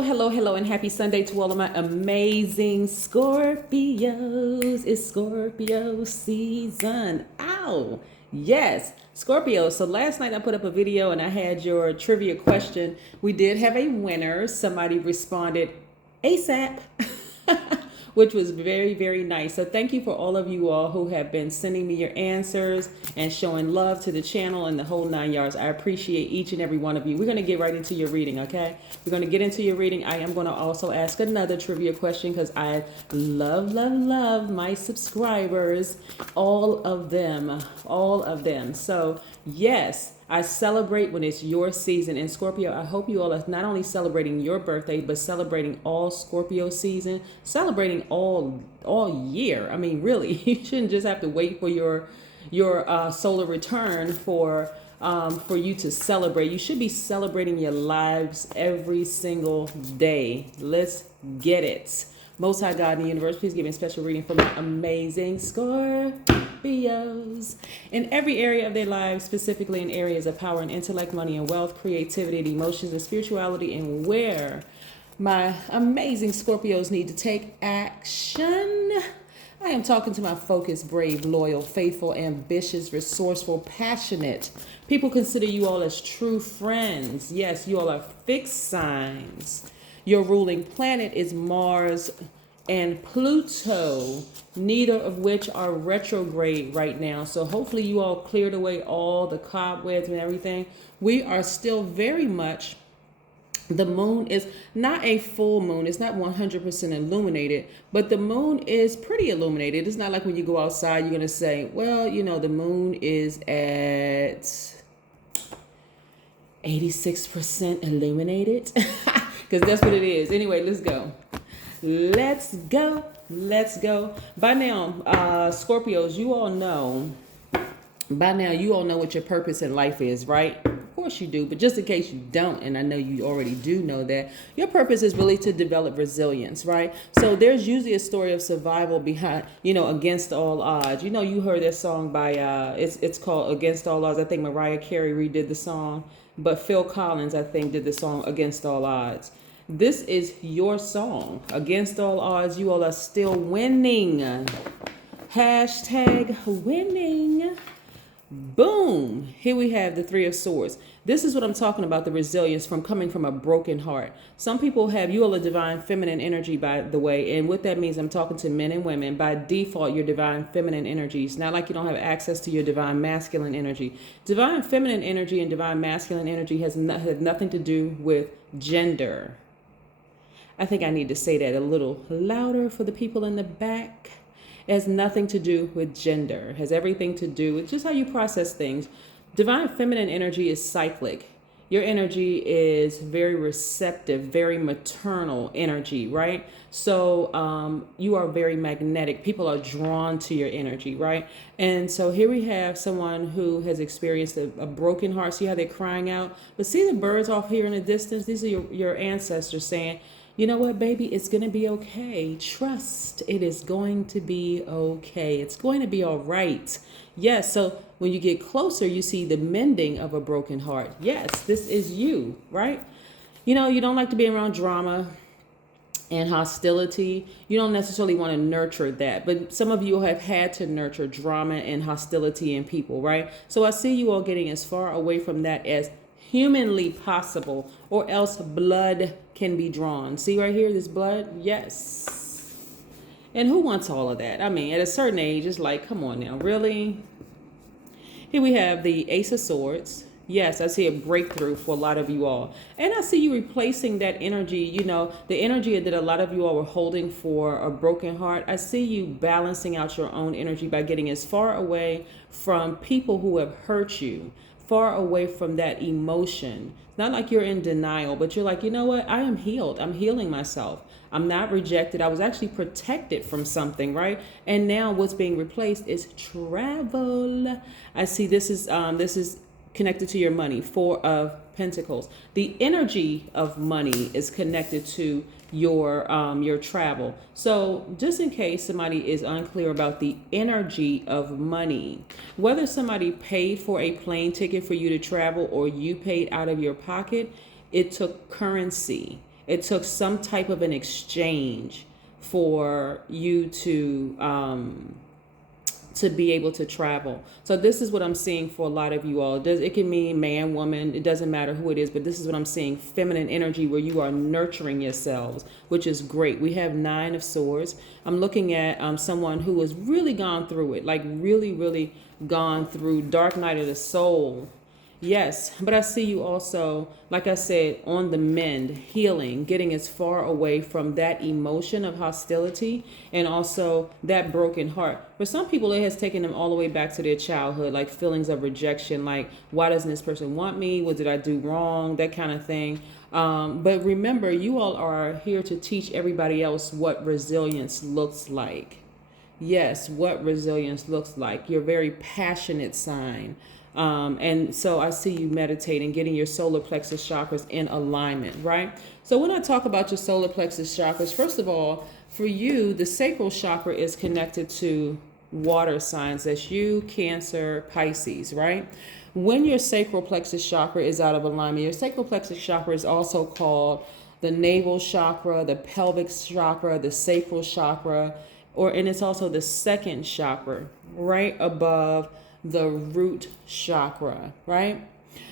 Hello, and happy Sunday to all of my amazing Scorpios. It's Scorpio season. Ow! Yes, Scorpio. So last night I put up a video and I had your trivia question. We did have a winner. Somebody responded ASAP. Which was very, very nice. So thank you for all of you all who have been sending me your answers and showing love to the channel and the whole 9 yards. I appreciate each and every one of you. We're going to get right into your reading, okay? We're going to get into your reading. I am going to also ask another trivia question because I love my subscribers. All of them. So yes, I celebrate when it's your season. And Scorpio, I hope you all are not only celebrating your birthday, but celebrating all Scorpio season, celebrating all year. I mean, really, you shouldn't just have to wait for your solar return for you to celebrate. You should be celebrating your lives every single day. Let's get it. Most High God in the universe, please give me a special reading for my amazing Scorpios. In every area of their lives, specifically in areas of power and intellect, money and wealth, creativity and emotions and spirituality, and where my amazing Scorpios need to take action. I am talking to my focused, brave, loyal, faithful, ambitious, resourceful, passionate. People consider you all as true friends. Yes, you all are fixed signs. Your ruling planet is Mars and Pluto, neither of which are retrograde right now. So hopefully you all cleared away all the cobwebs and everything. We are still very much, the moon is not a full moon. It's not 100% illuminated, but the moon is pretty illuminated. It's not like when you go outside, you're going to say, well, you know, the moon is at 86% illuminated. Because that's what it is. Anyway, let's go. By now, Scorpios, you all know what your purpose in life is, right? Of course you do, but just in case you don't, and I know you already do know that, your purpose is really to develop resilience, right? So there's usually a story of survival behind, against all odds. You heard that song by, it's called Against All Odds. I think Mariah Carey redid the song, but Phil Collins, I think, did the song Against All Odds. This is your song. Against all odds, you all are still winning. Hashtag winning. Boom. Here we have the Three of Swords. This is what I'm talking about, the resilience from coming from a broken heart. Some people have, you all a divine feminine energy, by the way. And what that means, I'm talking to men and women. By default, your divine feminine energy. It's not like you don't have access to your divine masculine energy. Divine feminine energy and divine masculine energy have nothing to do with gender. I think I need to say that a little louder for the people in the back. It has nothing to do with gender. It has everything to do with just how you process things. Divine feminine energy is cyclic. Your energy is very receptive, very maternal energy, right? So you are very magnetic. People are drawn to your energy, right? And so here we have someone who has experienced a broken heart. See how they're crying out? But see the birds off here in the distance? These are your ancestors saying, you know what, baby, it's going to be okay. Trust, it is going to be okay. It's going to be all right. Yes, so when you get closer, you see the mending of a broken heart. Yes, this is you, right? You don't like to be around drama and hostility. You don't necessarily want to nurture that, but some of you have had to nurture drama and hostility in people, right? So I see you all getting as far away from that as humanly possible, or else blood can be drawn. See right here, this blood? Yes. And who wants all of that? I mean, at a certain age, it's like, come on now, really? Here we have the Ace of Swords. Yes, I see a breakthrough for a lot of you all. And I see you replacing that energy, the energy that a lot of you all were holding for a broken heart. I see you balancing out your own energy by getting as far away from people who have hurt you, far away from that emotion. Not like you're in denial, but you're like, you know what? I am healed. I'm healing myself. I'm not rejected. I was actually protected from something, right? And now what's being replaced is travel. I see this is connected to your money. Four of Pentacles. The energy of money is connected to your travel. So just in case somebody is unclear about the energy of money, whether somebody paid for a plane ticket for you to travel or you paid out of your pocket, it took currency. it took some type of an exchange for you to be able to travel. So this is what I'm seeing for a lot of you all. It can mean man, woman, it doesn't matter who it is, but this is what I'm seeing, feminine energy where you are nurturing yourselves, which is great. We have 9 of Swords. I'm looking at someone who has really gone through it, like really, really gone through dark night of the soul. Yes, but I see you also, like I said, on the mend, healing, getting as far away from that emotion of hostility and also that broken heart. For some people, it has taken them all the way back to their childhood, like feelings of rejection, like, why doesn't this person want me? What did I do wrong? That kind of thing. But remember, you all are here to teach everybody else what resilience looks like. Yes, what resilience looks like. You're a very passionate sign. And so I see you meditating, getting your solar plexus chakras in alignment, right? So when I talk about your solar plexus chakras, first of all, for you, the sacral chakra is connected to water signs. That's you, Cancer, Pisces, right? When your sacral plexus chakra is out of alignment, your sacral plexus chakra is also called the navel chakra, the pelvic chakra, the sacral chakra, and it's also the second chakra, right above the root chakra, right?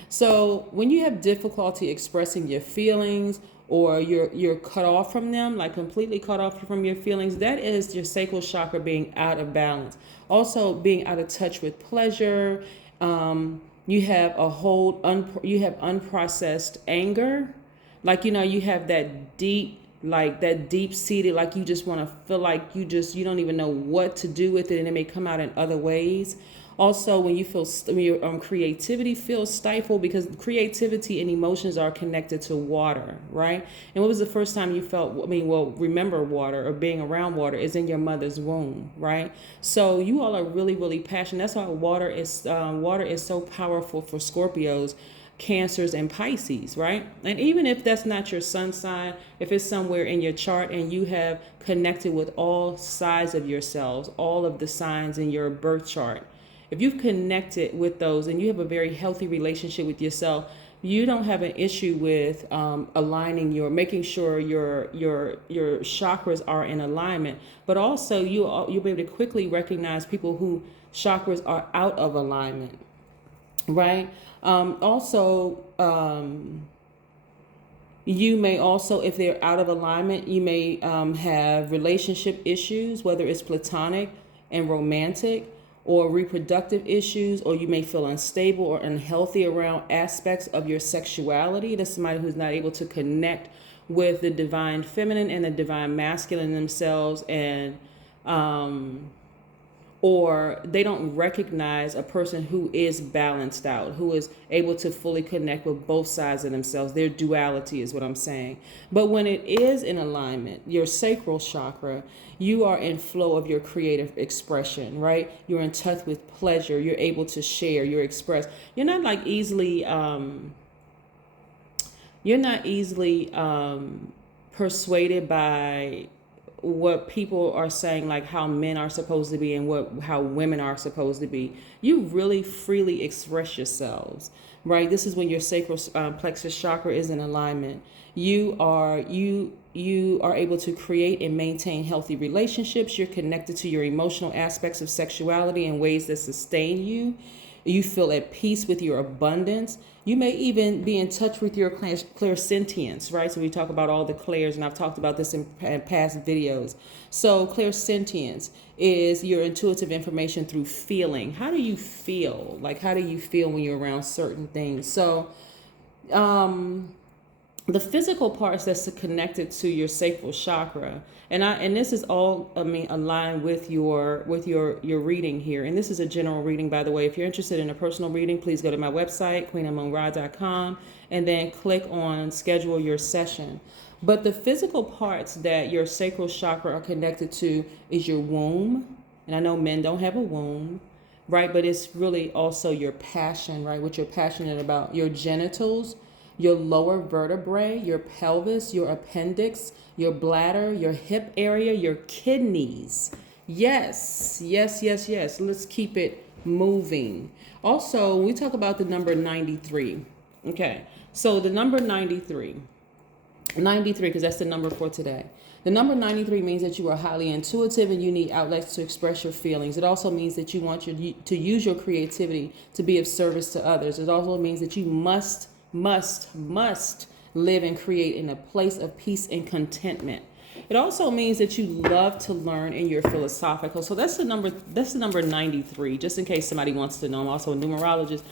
So when you have difficulty expressing your feelings or you're cut off from them, like completely cut off from your feelings, that is your sacral chakra being out of balance. Also being out of touch with pleasure. You have you have unprocessed anger. Like, you have that deep seated, like you just want to feel like you don't even know what to do with it, and it may come out in other ways. Also, when your creativity feels stifled, because creativity and emotions are connected to water, right? And what was the first time you felt, remember water or being around water is in your mother's womb, right? So you all are really, really passionate. That's why water is so powerful for Scorpios, Cancers, and Pisces, right? And even if that's not your sun sign, if it's somewhere in your chart and you have connected with all sides of yourselves, all of the signs in your birth chart, if you've connected with those and you have a very healthy relationship with yourself, you don't have an issue with making sure your chakras are in alignment. But also you'll be able to quickly recognize people who chakras are out of alignment, right? You may also, if they're out of alignment, you may have relationship issues, whether it's platonic and romantic, or reproductive issues, or you may feel unstable or unhealthy around aspects of your sexuality. That's somebody who's not able to connect with the divine feminine and the divine masculine themselves, and or they don't recognize a person who is balanced out, who is able to fully connect with both sides of themselves. Their duality is what I'm saying. But when it is in alignment, your sacral chakra, you are in flow of your creative expression, right? You're in touch with pleasure. You're able to share, you're express. You're not like easily, persuaded by what people are saying, like how men are supposed to be and how women are supposed to be. You really freely express yourselves, right? This is when your sacral plexus chakra is in alignment. You are able to create and maintain healthy relationships. You're connected to your emotional aspects of sexuality in ways that sustain you. You feel at peace with your abundance. You may even be in touch with your clairsentience, right? So we talk about all the clairs, and I've talked about this in past videos. So clairsentience is your intuitive information through feeling. How do you feel? Like, how do you feel when you're around certain things? So the physical parts that's connected to your sacral chakra, and this is all aligned with your reading here. And this is a general reading, by the way. If you're interested in a personal reading, please go to my website, queenamunra.com, and then click on schedule your session. But the physical parts that your sacral chakra are connected to is your womb. And I know men don't have a womb, right? But it's really also your passion, right? What you're passionate about, your genitals, your lower vertebrae, your pelvis, your appendix, your bladder, your hip area, your kidneys. Yes. Let's keep it moving. Also, we talk about the number 93. Okay, so the number 93. 93, because that's the number for today. The number 93 means that you are highly intuitive and you need outlets to express your feelings. It also means that you want to use your creativity to be of service to others. It also means that you must live and create in a place of peace and contentment. It also means that you love to learn and you're philosophical. So that's the number 93, just in case somebody wants to know. I'm also a numerologist.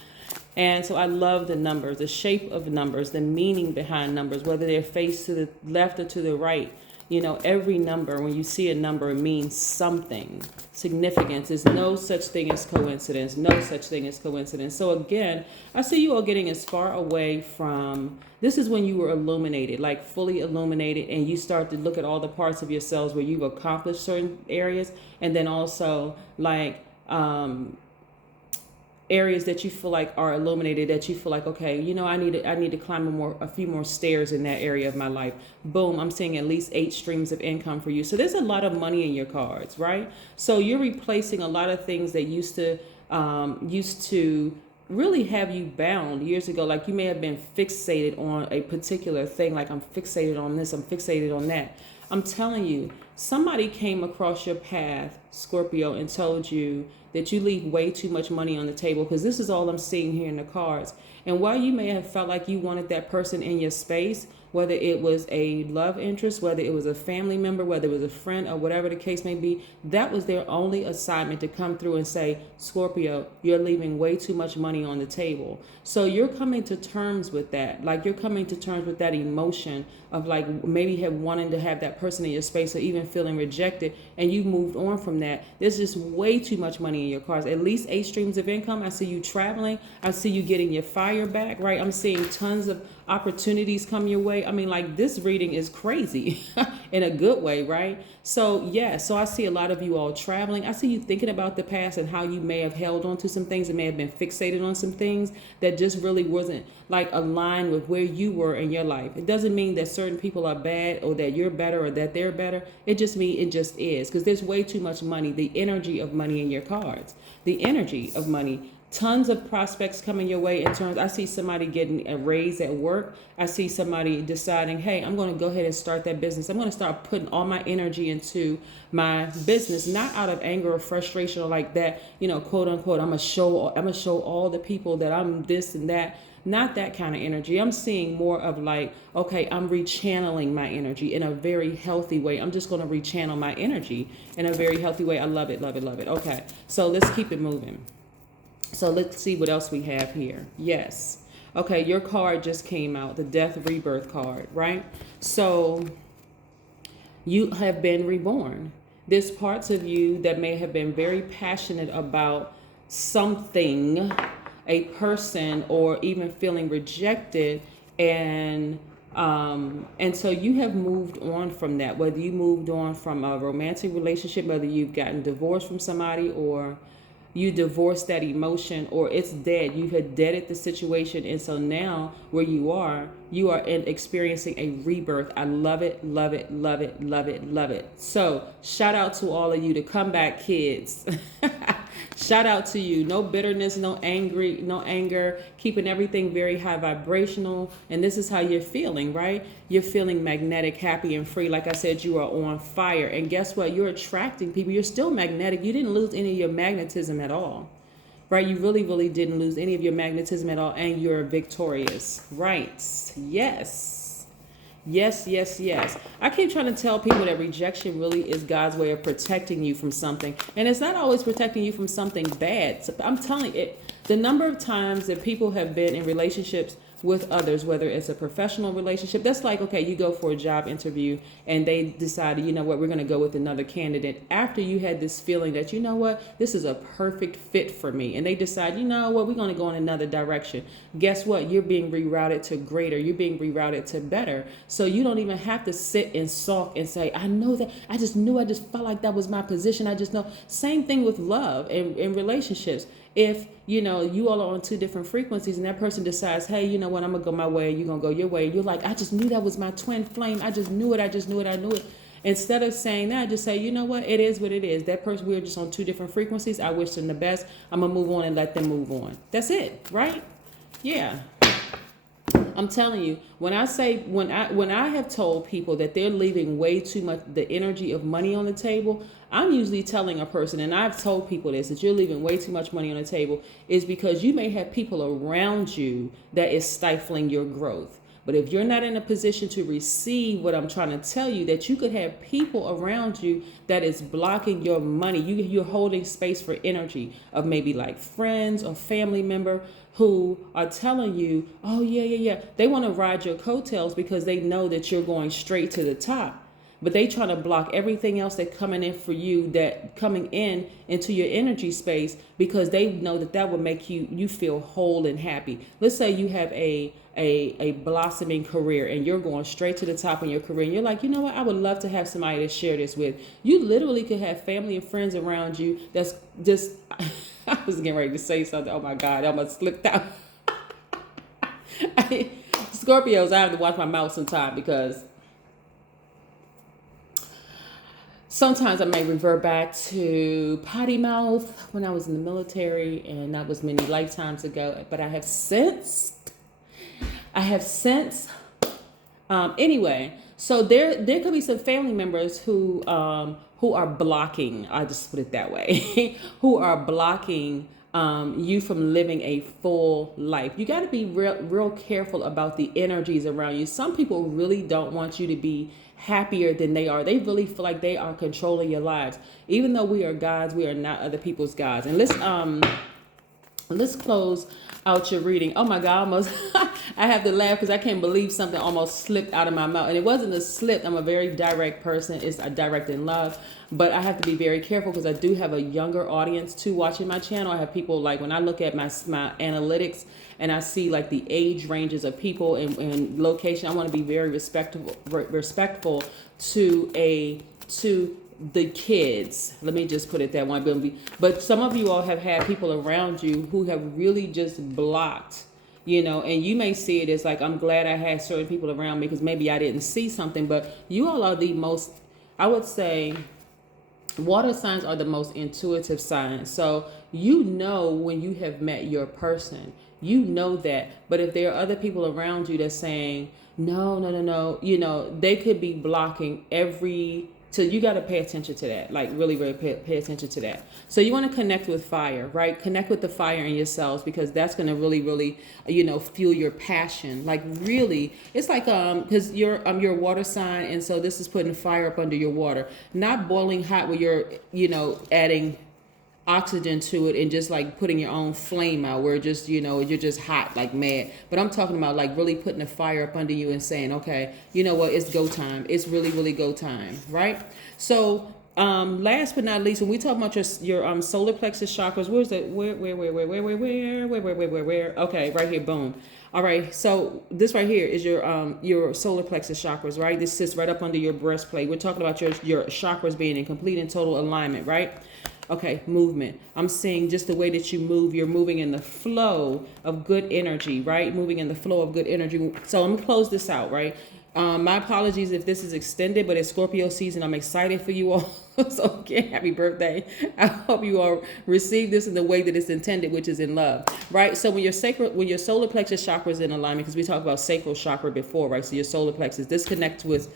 And so I love the numbers, the shape of numbers, the meaning behind numbers, whether they're faced to the left or to the right. You know, every number, when you see a number, it means something. Significance. There's no such thing as coincidence. No such thing as coincidence. So again, I see you all getting as far away from, this is when you were illuminated, like fully illuminated, and you start to look at all the parts of yourselves where you've accomplished certain areas, and then also like, areas that you feel like are illuminated, that you feel like, okay, you know, I need to climb a few more stairs in that area of my life. Boom, I'm seeing at least 8 streams of income for you. So there's a lot of money in your cards, right? So you're replacing a lot of things that used to really have you bound years ago. Like you may have been fixated on a particular thing, like I'm fixated on this, I'm fixated on that. I'm telling you, somebody came across your path, Scorpio, and told you that you leave way too much money on the table, because this is all I'm seeing here in the cards. And while you may have felt like you wanted that person in your space, whether it was a love interest, whether it was a family member, whether it was a friend, or whatever the case may be, that was their only assignment, to come through and say, Scorpio, you're leaving way too much money on the table. So you're coming to terms with that. Like you're coming to terms with that emotion of like maybe wanting to have that person in your space, or even feeling rejected, and you moved on from that. There's just way too much money in your cards. At least 8 streams of income. I see you traveling. I see you getting your fire back, right? I'm seeing tons of opportunities come your way. I mean, like this reading is crazy in a good way, right? So yeah, so I see a lot of you all traveling. I see you thinking about the past and how you may have held on to some things and may have been fixated on some things that just really wasn't like aligned with where you were in your life. It doesn't mean that certain people are bad or that you're better or that they're better. It just means it just is, because there's way too much money, the energy of money in your cards, the energy of money. Tons of prospects coming your way in terms, I see somebody getting a raise at work. I see somebody deciding, hey, I'm going to go ahead and start that business. I'm going to start putting all my energy into my business, not out of anger or frustration or like that, you know, quote unquote, I'm going to show all the people that I'm this and that. Not that kind of energy. I'm seeing more of like, okay, I'm rechanneling my energy in a very healthy way. I'm just going to rechannel my energy in a very healthy way. I love it, love it, love it. Okay, so let's keep it moving. So let's see what else we have here. Yes. Okay, your card just came out, the Death Rebirth card, right? So you have been reborn. There's parts of you that may have been very passionate about something, a person, or even feeling rejected, and so you have moved on from that. Whether you moved on from a romantic relationship, whether you've gotten divorced from somebody, or you divorced that emotion, or it's dead. You had deaded the situation, and so now where you are experiencing a rebirth. I love it, love it, love it, love it, love it. So shout out to all of you, to come back kids. Shout out to you. No bitterness, no anger, keeping everything very high vibrational. And this is how you're feeling, right? You're feeling magnetic, happy, and free. Like I said, you are on fire. And guess what? You're attracting people. You're still magnetic. You didn't lose any of your magnetism at all, right? You really, really didn't lose any of your magnetism at all. And you're victorious, right? Yes. Yes, yes, yes. I keep trying to tell people that rejection really is God's way of protecting you from something. And it's not always protecting you from something bad. So I'm telling you, the number of times that people have been in relationships with others, whether it's a professional relationship, that's like, okay, you go for a job interview and they decided, you know what, we're going to go with another candidate after you had this feeling that, you know what, this is a perfect fit for me. And they decide, you know what, we're going to go in another direction. Guess what? You're being rerouted to greater. You're being rerouted to better. So you don't even have to sit and sulk and say, I know that, I just felt like that was my position. I just know. Same thing with love and relationships. If, you know, you all are on 2 different frequencies and that person decides, hey, you know what, I'm going to go my way, you're going to go your way. You're like, I just knew that was my twin flame. I just knew it. I knew it. Instead of saying that, just say, you know what, it is what it is. That person, we're just on 2 different frequencies. I wish them the best. I'm going to move on and let them move on. That's it, right? Yeah. I'm telling you, when I have told people that they're leaving way too much the energy of money on the table, I'm usually telling a person, and I've told people this, that you're leaving way too much money on the table is because you may have people around you that is stifling your growth. But if you're not in a position to receive what I'm trying to tell you, that you could have people around you that is blocking your money. You're holding space for energy of maybe like friends or family member who are telling you, oh, yeah. They want to ride your coattails because they know that you're going straight to the top. But they trying to block everything else that coming in for you, that coming in into your energy space, because they know that will make you feel whole and happy. Let's say you have a blossoming career and you're going straight to the top in your career, and you're like, you know what, I would love to have somebody to share this with. You literally could have family and friends around you that's just I was getting ready to say something. Oh my God, I almost slipped out. Scorpios, I have to watch my mouth sometime because sometimes I may revert back to potty mouth when I was in the military, and that was many lifetimes ago. But I have since. Anyway, so there could be some family members who are blocking. I'll just put it that way, who are blocking you from living a full life. You got to be real careful about the energies around you. Some people really don't want you to be happier than they are. They really feel like they are controlling your lives. Even though we are gods, we are not other people's gods. And let's close out your reading. Oh my God, almost I have to laugh because I can't believe something almost slipped out of my mouth. And it wasn't a slip. I'm a very direct person. It's a direct in love. But I have to be very careful because I do have a younger audience too watching my channel. I have people like when I look at my analytics and I see like the age ranges of people and location, I want to be very respectful to the kids. Let me just put it that way. But some of you all have had people around you who have really just blocked, and you may see it as like, I'm glad I had certain people around me because maybe I didn't see something. But you all are the most, I would say, water signs are the most intuitive signs. So when you have met your person, that. But if there are other people around you that's saying, no, they could be blocking so you got to pay attention to that, like really, really pay attention to that. So you want to connect with fire, right? Connect with the fire in yourselves because that's going to really, really, fuel your passion. Like really, it's like, because you're a water sign. And so this is putting fire up under your water, not boiling hot where you're, adding oxygen to it and just like putting your own flame out where just you're just hot like mad. But I'm talking about like really putting a fire up under you and saying, okay, you know what, it's go time. It's really, really go time, right? So last but not least, when we talk about your solar plexus chakras, where's that? Where? Okay, right here, boom. All right, so this right here is your solar plexus chakras, right? This sits right up under your breastplate. We're talking about your chakras being in complete and total alignment, right? Okay, movement. I'm seeing just the way that you move. You're moving in the flow of good energy, right? Moving in the flow of good energy. So let me close this out, right? My apologies if this is extended, but it's Scorpio season. I'm excited for you all. So again, happy birthday. I hope you all receive this in the way that it's intended, which is in love, right? So when your solar plexus chakra is in alignment, because we talked about sacral chakra before, right? So your solar plexus, this connects with,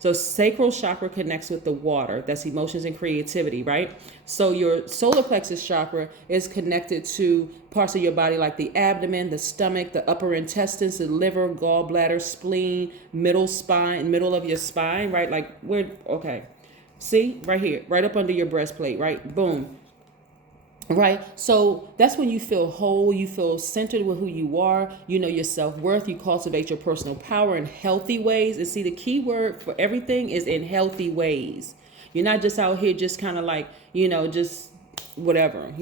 so sacral chakra connects with the water. That's emotions and creativity, right? So your solar plexus chakra is connected to parts of your body like the abdomen, the stomach, the upper intestines, the liver, gallbladder, spleen, middle of your spine, right? Like okay. See, right here, right up under your breastplate, right? Boom. Right. So that's when you feel whole, you feel centered with who you are, you know your self-worth, you cultivate your personal power in healthy ways. And see, the key word for everything is in healthy ways. You're not just out here just kind of like, just whatever,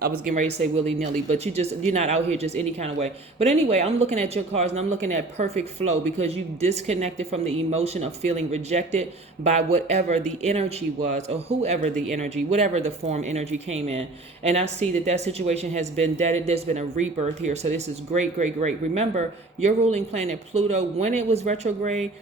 I was getting ready to say willy-nilly, but you're not out here just any kind of way. But anyway, I'm looking at your cards and I'm looking at perfect flow because you disconnected from the emotion of feeling rejected by whatever the energy was or whatever the form energy came in. And I see that situation has been deaded. There's been a rebirth here. So this is great, great, great. Remember, your ruling planet Pluto, when it was retrograde,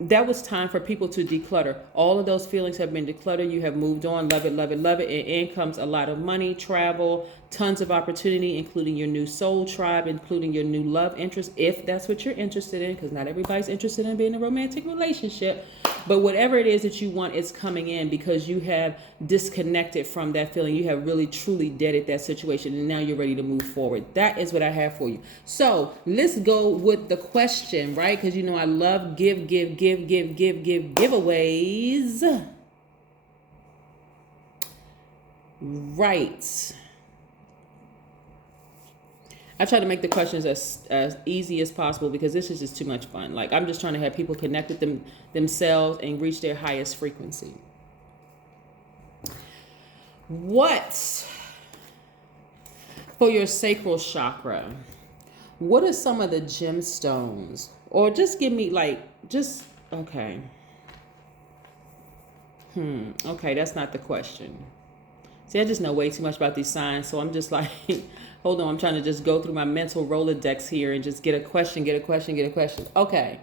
that was time for people to declutter. All of those feelings have been decluttered. You have moved on. Love it, love it, love it. And in comes a lot of money, travel, tons of opportunity, including your new soul tribe, including your new love interest, if that's what you're interested in, because not everybody's interested in being in a romantic relationship. But whatever it is that you want is coming in, because you have disconnected from that feeling. You have really, truly deaded that situation, and now you're ready to move forward. That is what I have for you. So let's go with the question, right? Because you know I love giveaways. Right. I try to make the questions as easy as possible, because this is just too much fun. Like, I'm just trying to have people connect with themselves and reach their highest frequency. What for your sacral chakra? What are some of the gemstones? Or just give me okay. Okay, that's not the question. See, I just know way too much about these signs, so I'm just like, hold on, I'm trying to just go through my mental Rolodex here and just get a question. Okay.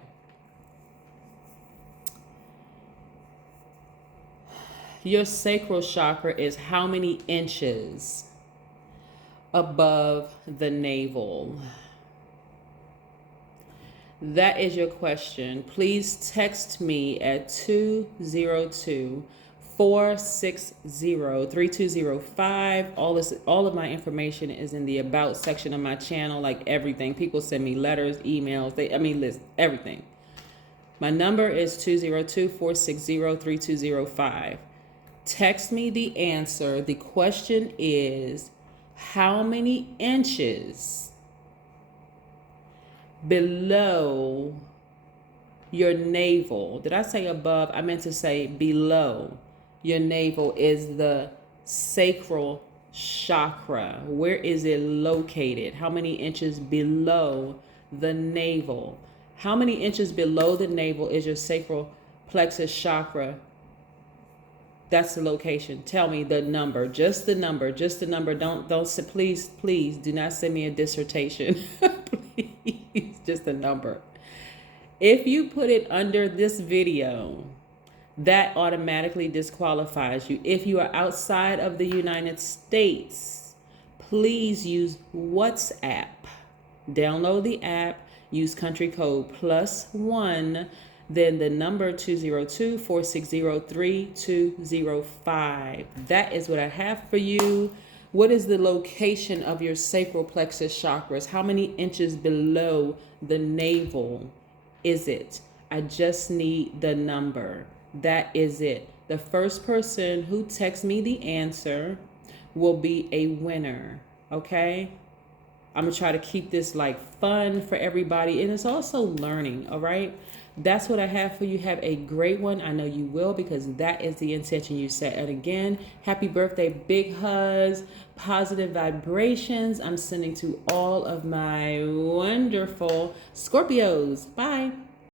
Your sacral chakra is how many inches above the navel? That is your question. Please text me at 202-460-3205. All of my information is in the about section of my channel, like everything. People send me letters, emails, list everything. My number is 202-460-3205. Text me the answer. The question is, how many inches below your navel? Did I say above? I meant to say below your navel is the sacral chakra. Where is it located? How many inches below the navel? How many inches below the navel is your sacral plexus chakra? That's the location. Tell me the number, just the number. Don't please do not send me a dissertation. Please, just a number. If you put it under this video, that automatically disqualifies you. If you are outside of the United States, please use WhatsApp. Download the app, use country code +1, then the number 202-460-3205. That is what I have for you. What is the location of your sacral plexus chakras? How many inches below the navel is it? I just need the number. That is it. The first person who texts me the answer will be a winner. Okay? I'm going to try to keep this like fun for everybody. And it's also learning. All right? That's what I have for you. Have a great one. I know you will, because that is the intention you set. And again, happy birthday, big hugs, positive vibrations I'm sending to all of my wonderful Scorpios. Bye.